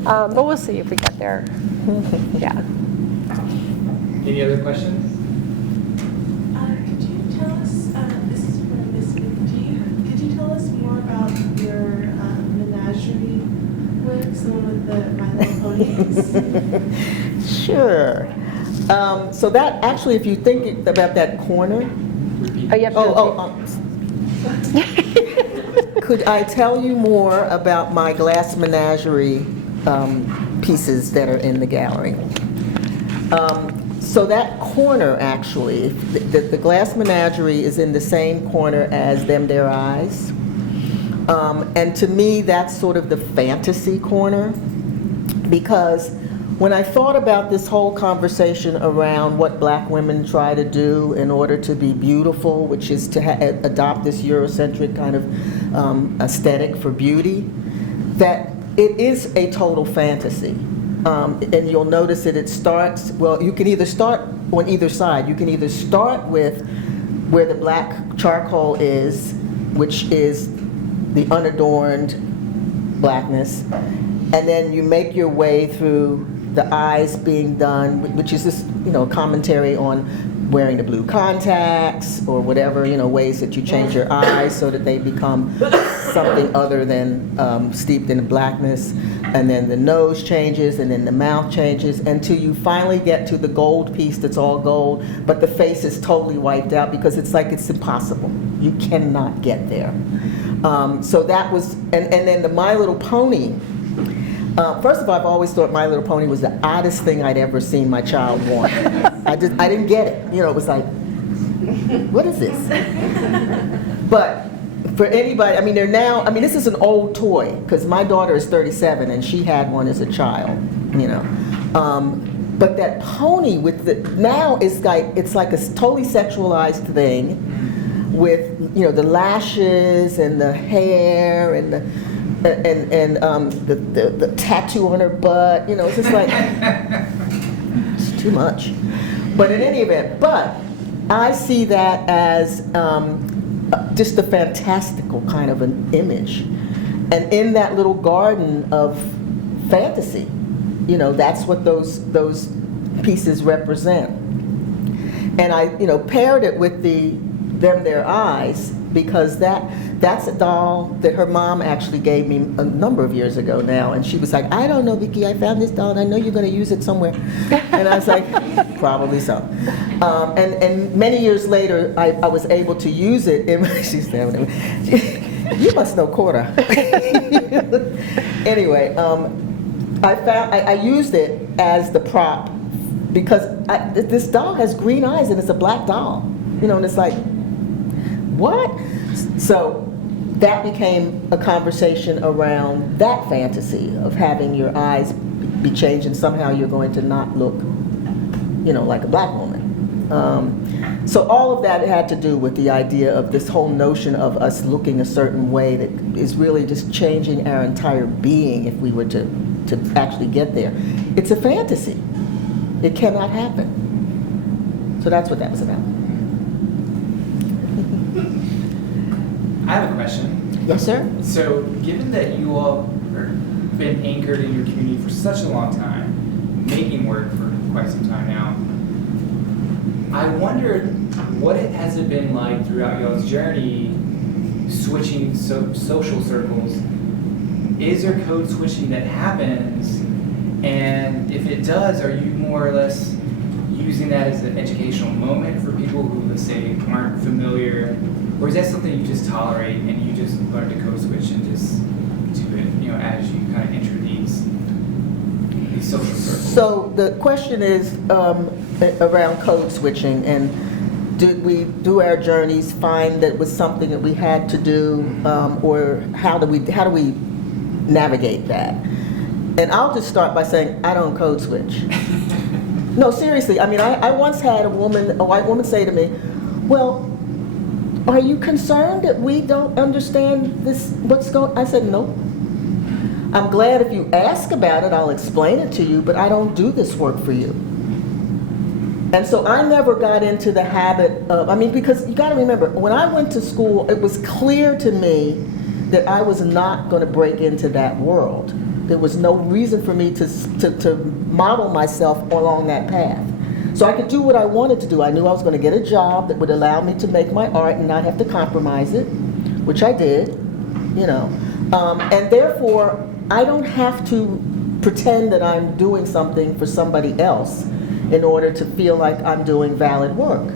But we'll see if we get there. Yeah. Any other questions? Could you tell us, this is for Ms. Meek, could you tell us more about your menagerie work, some with the My Little Ponies? Sure. So that actually, if you think about that corner, could I tell you more about my glass menagerie pieces that are in the gallery? So that corner, actually, the glass menagerie is in the same corner as Them Their Eyes. And to me, that's sort of the fantasy corner, because when I thought about this whole conversation around what black women try to do in order to be beautiful, which is to adopt this Eurocentric kind of aesthetic for beauty, that it is a total fantasy. And you'll notice that it starts, well, you can either start on either side. You can either start with where the black charcoal is, which is the unadorned blackness, and then you make your way through the eyes being done, which is this, commentary on wearing the blue contacts or whatever, ways that you change your eyes so that they become something other than steeped in blackness. And then the nose changes, and then the mouth changes, until you finally get to the gold piece that's all gold, but the face is totally wiped out because it's impossible. You cannot get there. So that was, and then the My Little Pony. First of all, I've always thought My Little Pony was the oddest thing I'd ever seen my child want. I didn't get it. It was like, what is this? But for anybody, they're now, this is an old toy, because my daughter is 37 and she had one as a child, But that pony with now it's like a totally sexualized thing. with, you know, the lashes and the hair and the tattoo on her butt. You know, it's just like, it's too much. But in any event, but I see that as just a fantastical kind of an image. And in that little garden of fantasy, you know, that's what those pieces represent. And I, you know, paired it with them, their eyes, because that's a doll that her mom actually gave me a number of years ago now. And she was like, I don't know, Vicki, I found this doll and I know you're going to use it somewhere. And I was like, probably so. And many years later, I was able to use it. She's there. You must know Cora. Anyway, I used it as the prop because this doll has green eyes and it's a black doll. You know, and it's like, what? So that became a conversation around that fantasy of having your eyes be changed and somehow you're going to not look, you know, like a black woman. So all of that had to do with the idea of this whole notion of us looking a certain way that is really just changing our entire being if we were to actually get there. It's a fantasy. It cannot happen. So that's what that was about. I have a question. Yes, sir? So, given that you all have been anchored in your community for such a long time, making work for quite some time now, I wondered what has it been like throughout y'all's journey switching social circles? Is there code switching that happens? And if it does, are you more or less using that as an educational moment for people who, let's say, aren't familiar? Or is that something you just tolerate and you just learn to code switch and just do it, you know, as you kind of enter these social circles? So the question is around code switching, and did we, through our journeys, find that was something that we had to do, or how do we navigate that? And I'll just start by saying I don't code switch. No, seriously. I mean, I once had a white woman say to me, "Well, are you concerned that we don't understand this? What's going?" I said, "No. I'm glad if you ask about it, I'll explain it to you, but I don't do this work for you." And so I never got into the habit of, I mean, because you got to remember, when I went to school, it was clear to me that I was not going to break into that world. There was no reason for me to model myself along that path. So I could do what I wanted to do. I knew I was going to get a job that would allow me to make my art and not have to compromise it, which I did, you know. And therefore, I don't have to pretend that I'm doing something for somebody else in order to feel like I'm doing valid work.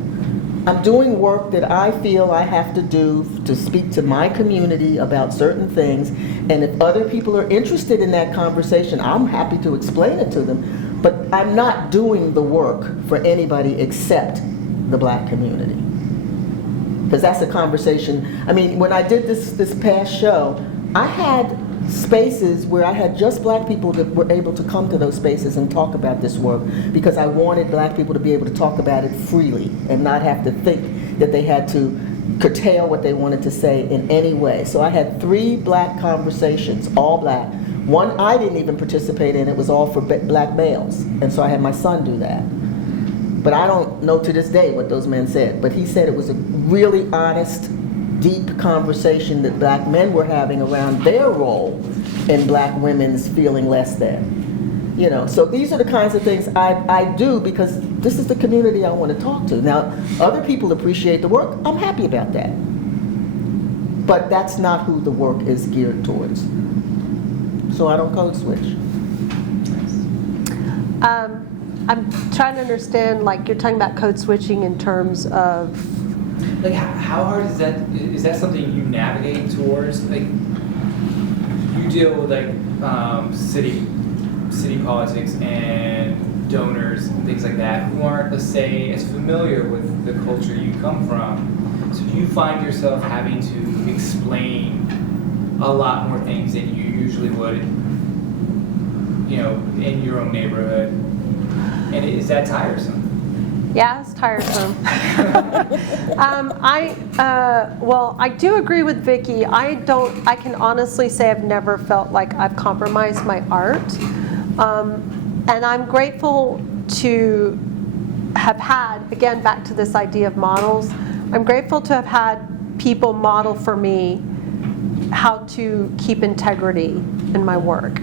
I'm doing work that I feel I have to do to speak to my community about certain things, and if other people are interested in that conversation, I'm happy to explain it to them, but I'm not doing the work for anybody except the black community. Because that's a conversation. I mean, when I did this past show, I had spaces where I had just black people that were able to come to those spaces and talk about this work, because I wanted black people to be able to talk about it freely and not have to think that they had to curtail what they wanted to say in any way. So I had 3 black conversations, all black. One I didn't even participate in, it was all for black males, and so I had my son do that. But I don't know to this day what those men said, but he said it was a really honest, deep conversation that black men were having around their role in black women's feeling less than. You know, so these are the kinds of things I do because this is the community I want to talk to. Now, other people appreciate the work. I'm happy about that. But that's not who the work is geared towards. So I don't code switch. I'm trying to understand, like, you're talking about code switching in terms of... Like, how hard is that? Is that something you navigate towards? Like, you deal with, like, city politics and donors and things like that who aren't, let's say, as familiar with the culture you come from. So do you find yourself having to explain a lot more things than you usually would, you know, in your own neighborhood? And is that tiresome? Yeah, it's tiresome. I do agree with Vicki. I can honestly say I've never felt like I've compromised my art. And I'm grateful to have had, again, back to this idea of models, I'm grateful to have had people model for me how to keep integrity in my work.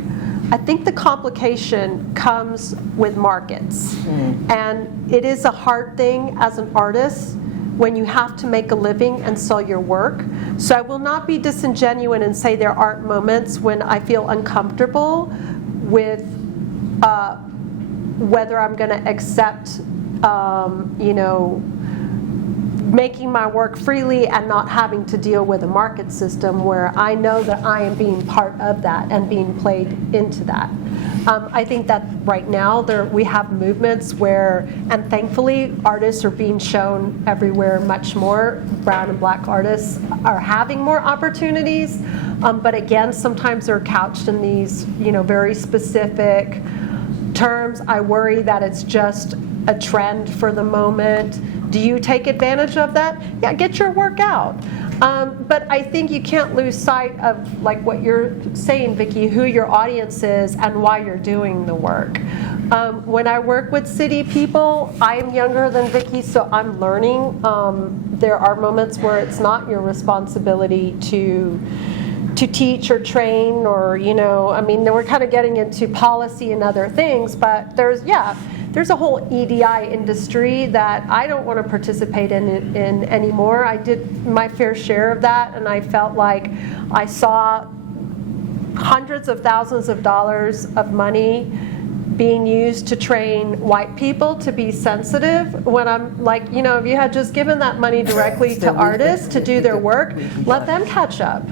I think the complication comes with markets. And it is a hard thing as an artist when you have to make a living and sell your work. So I will not be disingenuous and say there aren't moments when I feel uncomfortable with whether I'm going to accept, making my work freely and not having to deal with a market system where I know that I am being part of that and being played into that. I think that right now we have movements where, and thankfully, artists are being shown everywhere much more. Brown and Black artists are having more opportunities, but again, sometimes they're couched in these, very specific terms. I worry that it's just a trend for the moment. Do you take advantage of that? Yeah, get your work out. But I think you can't lose sight of, like what you're saying, Vicki, who your audience is and why you're doing the work. When I work with city people, I am younger than Vicki, so I'm learning. There are moments where it's not your responsibility to teach or train or, we're kind of getting into policy and other things, but there's a whole EDI industry that I don't want to participate in anymore. I did my fair share of that, and I felt like I saw hundreds of thousands of dollars of money being used to train white people to be sensitive, when I'm like, if you had just given that money directly to artists to do their work, let them catch up.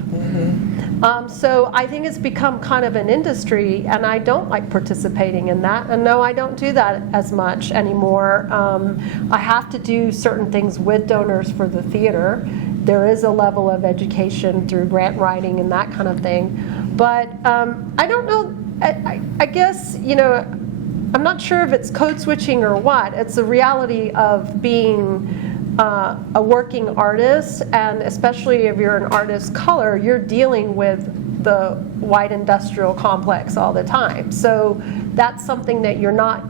So I think it's become kind of an industry, and I don't like participating in that. And no, I don't do that as much anymore. I have to do certain things with donors for the theater. There is a level of education through grant writing and that kind of thing. But I don't know, I guess, I'm not sure if it's code switching or what. It's the reality of being a working artist, and especially if you're an artist of color, you're dealing with the white industrial complex all the time. So that's something that you're not,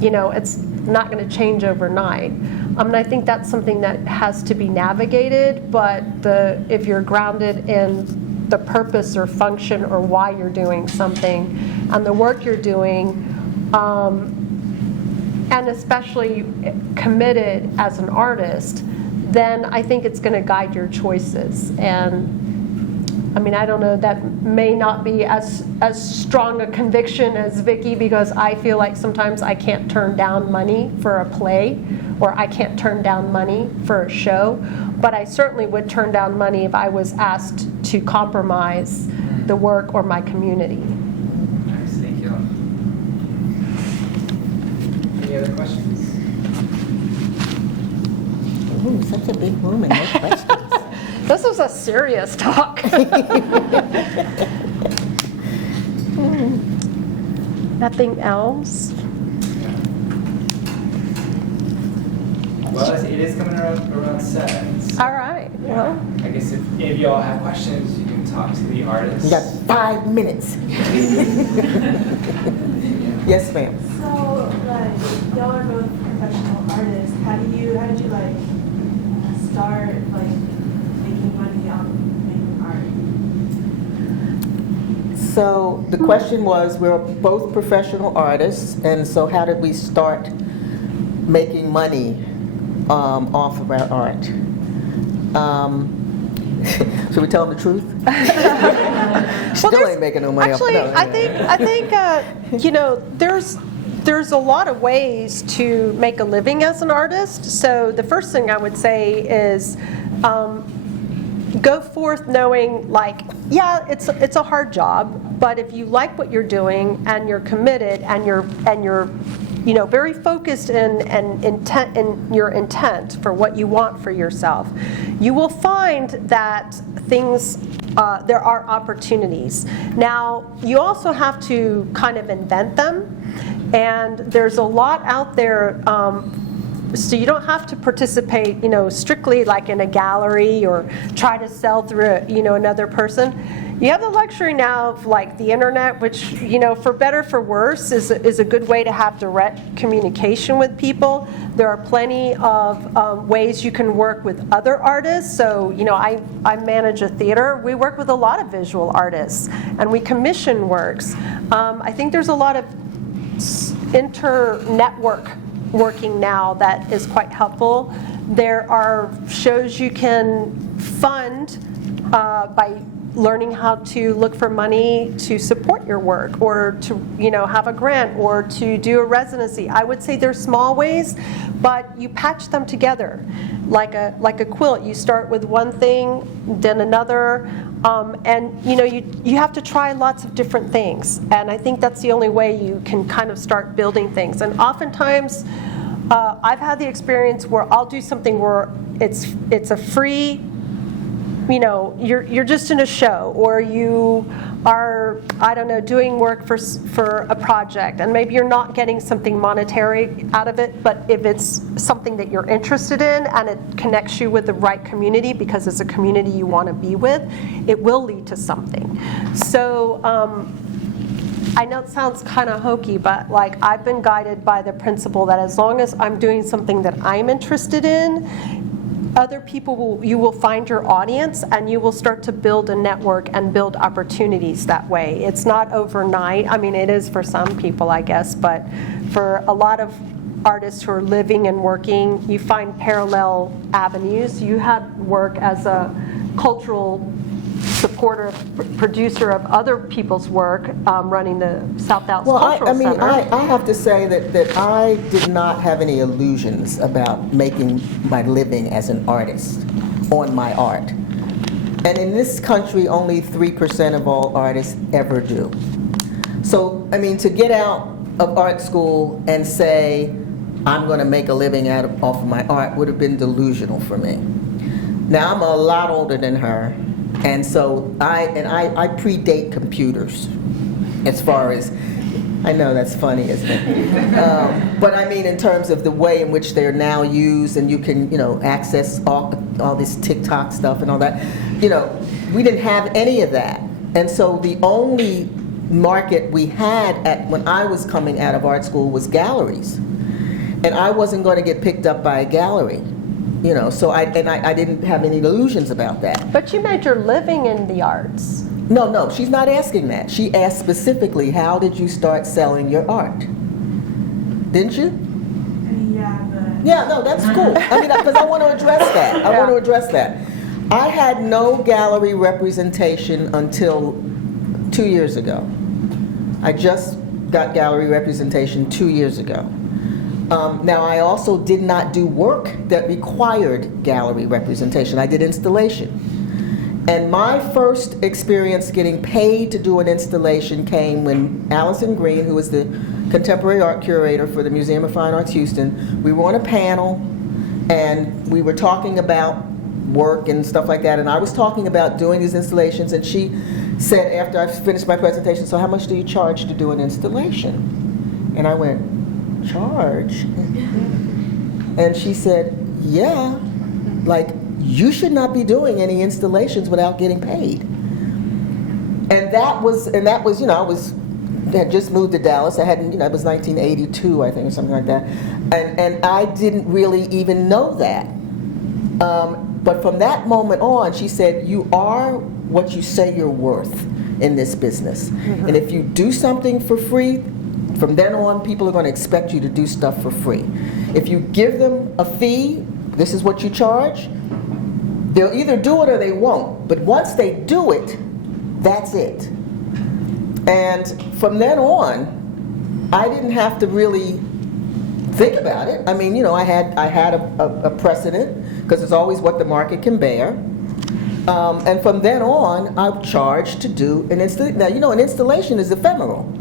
it's not going to change overnight. And I think that's something that has to be navigated, but if you're grounded in the purpose or function or why you're doing something and the work you're doing, and especially committed as an artist, then I think it's going to guide your choices. And I don't know, that may not be as strong a conviction as Vicki, because I feel like sometimes I can't turn down money for a play, or I can't turn down money for a show, but I certainly would turn down money if I was asked to compromise the work or my community. Nice, thank you. Any other questions? Ooh, such a big room and no questions. This was a serious talk. Nothing else? Well, it is coming around 7. So All right. Well, I guess if you all have questions, you can talk to the artist. You got 5 minutes. Yes, ma'am. So, y'all are both professional artists. How did you start, making money on making art? So the question was, we're both professional artists, and so how did we start making money off of our art? Should we tell them the truth? Still ain't making no money actually, off of it. I think there's a lot of ways to make a living as an artist. So the first thing I would say is go forth knowing, it's a hard job, but if you like what you're doing and you're committed and you're very focused and intent in your intent for what you want for yourself, you will find that there are opportunities. Now, you also have to kind of invent them, and there's a lot out there So you don't have to participate, strictly like in a gallery or try to sell through, another person. You have the luxury now of like the internet, which, for better for worse, is a good way to have direct communication with people. There are plenty of ways you can work with other artists. So, I manage a theater. We work with a lot of visual artists, and we commission works. I think there's a lot of inter-network working now that is quite helpful. There are shows you can fund by learning how to look for money to support your work, or to have a grant, or to do a residency. I would say there's small ways, but you patch them together like a quilt. You start with one thing, then another, and you have to try lots of different things. And I think that's the only way you can kind of start building things. And oftentimes, I've had the experience where I'll do something where it's a free. You're just in a show, or you are, doing work for a project, and maybe you're not getting something monetary out of it, but if it's something that you're interested in and it connects you with the right community, because it's a community you want to be with, it will lead to something. So I know it sounds kind of hokey, but like I've been guided by the principle that as long as I'm doing something that I'm interested in, other people you will find your audience, and you will start to build a network and build opportunities that way. It's not overnight. I mean, it is for some people, I guess, but for a lot of artists who are living and working, you find parallel avenues. You had work as a cultural supporter, producer of other people's work, running the South Dallas Cultural Center. I have to say that I did not have any illusions about making my living as an artist on my art. And in this country, only 3% of all artists ever do. So, to get out of art school and say, I'm going to make a living off of my art would have been delusional for me. Now, I'm a lot older than her. And so I predate computers, as far as, I know that's funny, isn't it? But I mean in terms of the way in which they're now used, and you can, access all this TikTok stuff and all that. We didn't have any of that. And so the only market we had when I was coming out of art school was galleries. And I wasn't going to get picked up by a gallery. So I didn't have any illusions about that. But you made your living in the arts. No, she's not asking that. She asked specifically, how did you start selling your art? Didn't you? Yeah, but... Yeah, no, that's cool. Because I want to address that. I want to address that. I had no gallery representation until 2 years ago. I just got gallery representation 2 years ago. Now, I also did not do work that required gallery representation. I did installation. And my first experience getting paid to do an installation came when Allison Green, who was the contemporary art curator for the Museum of Fine Arts Houston, we were on a panel, and we were talking about work and stuff like that, and I was talking about doing these installations, and she said, after I finished my presentation, so how much do you charge to do an installation? And I went, charge? And she said, yeah, like you should not be doing any installations without getting paid. And that was, I had just moved to Dallas. I hadn't, it was 1982, I think, or something like that. And I didn't really even know that. But from that moment on, she said, you are what you say you're worth in this business. Mm-hmm. And if you do something for free, from then on, people are going to expect you to do stuff for free. If you give them a fee, this is what you charge, they'll either do it or they won't. But once they do it, that's it. And from then on, I didn't have to really think about it. I had a precedent, because it's always what the market can bear. And from then on, I've charged to do an installation. Now, an installation is ephemeral.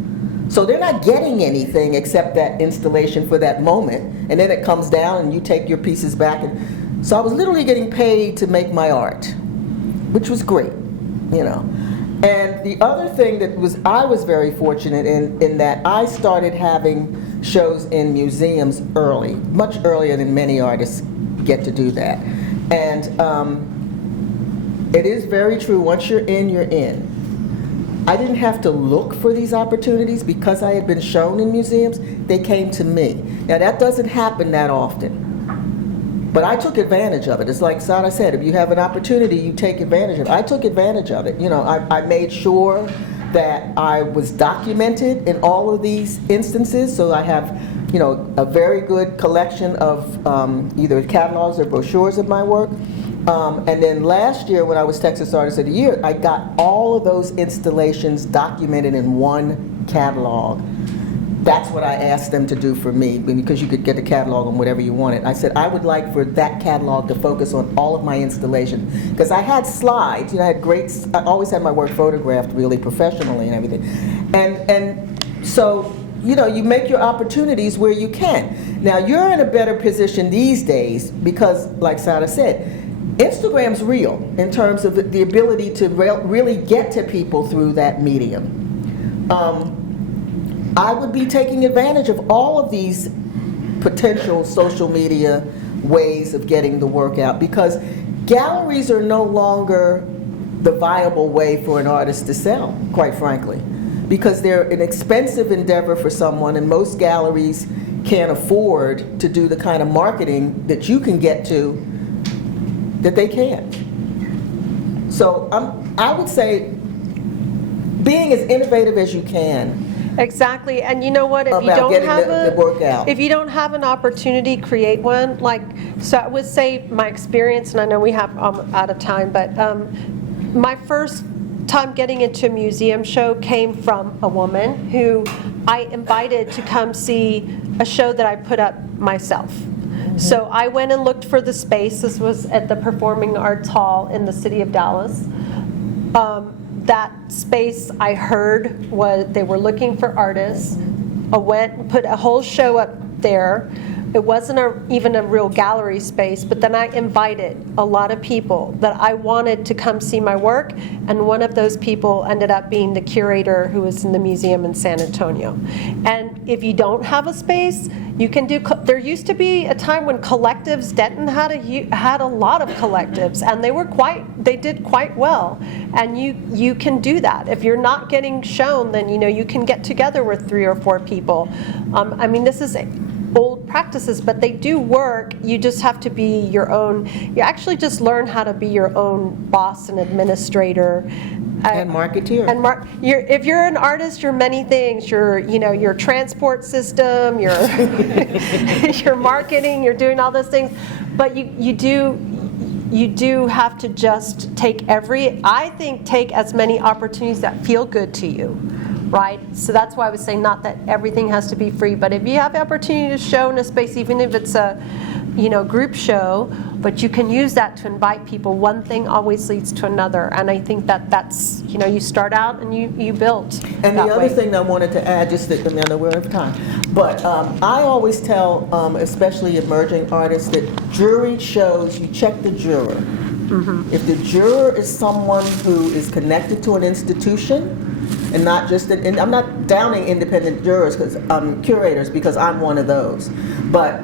So they're not getting anything except that installation for that moment, and then it comes down and you take your pieces back. And so I was literally getting paid to make my art, which was great, And the other thing that I was very fortunate in that I started having shows in museums early, much earlier than many artists get to do that. And it is very true, once you're in, you're in. I didn't have to look for these opportunities because I had been shown in museums, they came to me. Now that doesn't happen that often, but I took advantage of it. It's like Sara said, if you have an opportunity, you take advantage of it. I took advantage of it. You know, I made sure that I was documented in all of these instances, so I have, you know, a very good collection of either catalogs or brochures of my work. And then last year, when I was Texas Artist of the Year, I got all of those installations documented in one catalog. That's what I asked them to do for me, because you could get the catalog on whatever you wanted. I said, I would like for that catalog to focus on all of my installations. Because I had slides, you know, I always had my work photographed really professionally and everything. And so, you know, you make your opportunities where you can. Now, you're in a better position these days because, like Sara said, Instagram's real in terms of the ability to really get to people through that medium. I would be taking advantage of all of these potential social media ways of getting the work out, because galleries are no longer the viable way for an artist to sell, quite frankly, because they're an expensive endeavor for someone, and most galleries can't afford to do the kind of marketing that you can get to that they can't. So I would say being as innovative as you can. Exactly, and you know what? If you About don't getting have the work out. if you don't have an opportunity, create one. Like, so I would say my experience, and I know we have out of time, but my first time getting into a museum show came from a woman who I invited to come see a show that I put up myself. So I went and looked for the space. This was at the Performing Arts Hall in the city of Dallas. That space, I heard, was they were looking for artists. I went and put a whole show up there. It wasn't even a real gallery space, but then I invited a lot of people that I wanted to come see my work, and one of those people ended up being the curator who was in the museum in San Antonio. And if you don't have a space, you can do, there used to be a time when collectives, Denton had a lot of collectives, and they did quite well. And you can do that. If you're not getting shown, then you can get together with 3 or 4 people. I mean, this is old practices, but they do work. You just have to be your own, you actually just learn how to be your own boss and administrator. And marketeer. And if you're an artist, you're many things. You're, your transport system, your marketing, you're doing all those things. But you do have to just take as many opportunities that feel good to you. Right? So that's why I was saying not that everything has to be free, but if you have the opportunity to show in a space, even if it's a group show, but you can use that to invite people, one thing always leads to another. And I think that's you start out and you build. And the other thing I wanted to add, I know we're out of time, but I always tell, especially emerging artists, that jury shows, you check the juror. Mm-hmm. If the juror is someone who is connected to an institution, and not just, and I'm not downing independent jurors, curators, because I'm one of those. But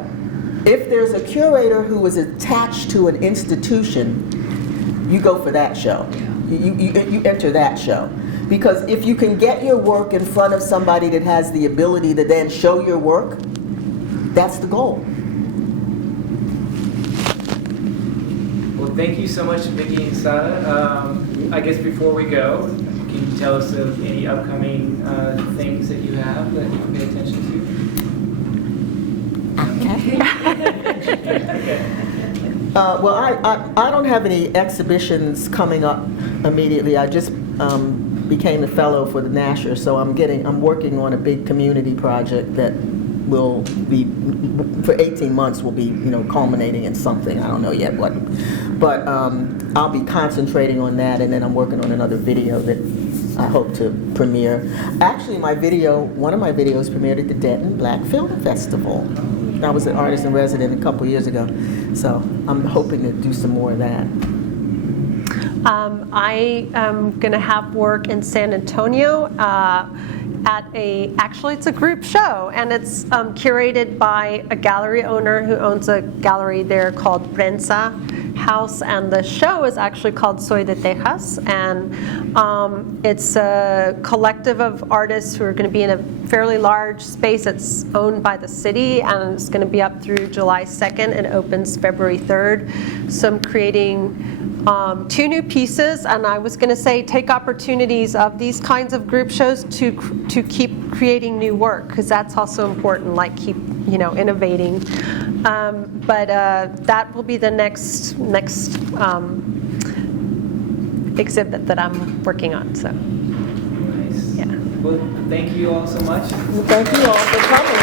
if there's a curator who is attached to an institution, you go for that show. You enter that show. Because if you can get your work in front of somebody that has the ability to then show your work, that's the goal. Well, thank you so much, Vicki and Sara. I guess before we go, can you tell us of any upcoming things that you have that you can pay attention to? Okay. Well, I don't have any exhibitions coming up immediately. I just became a fellow for the Nasher, so I'm working on a big community project that will be, for 18 months, will be culminating in something. I don't know yet what, but I'll be concentrating on that, and then I'm working on another video that I hope to premiere. Actually, one of my videos premiered at the Denton Black Film Festival. I was an artist in residence a couple years ago, so I'm hoping to do some more of that. I am going to have work in San Antonio actually it's a group show, and it's curated by a gallery owner who owns a gallery there called Prensa House, and the show is actually called Soy de Texas, and it's a collective of artists who are going to be in a fairly large space. It's owned by the city, and it's going to be up through July 2nd and opens February 3rd. So I'm creating 2 new pieces, and I was going to say take opportunities of these kinds of group shows to keep creating new work, because that's also important, like keep innovating. But that will be the next exhibit that I'm working on. So Nice. yeah. Well, thank you all so much. Thank you all for coming.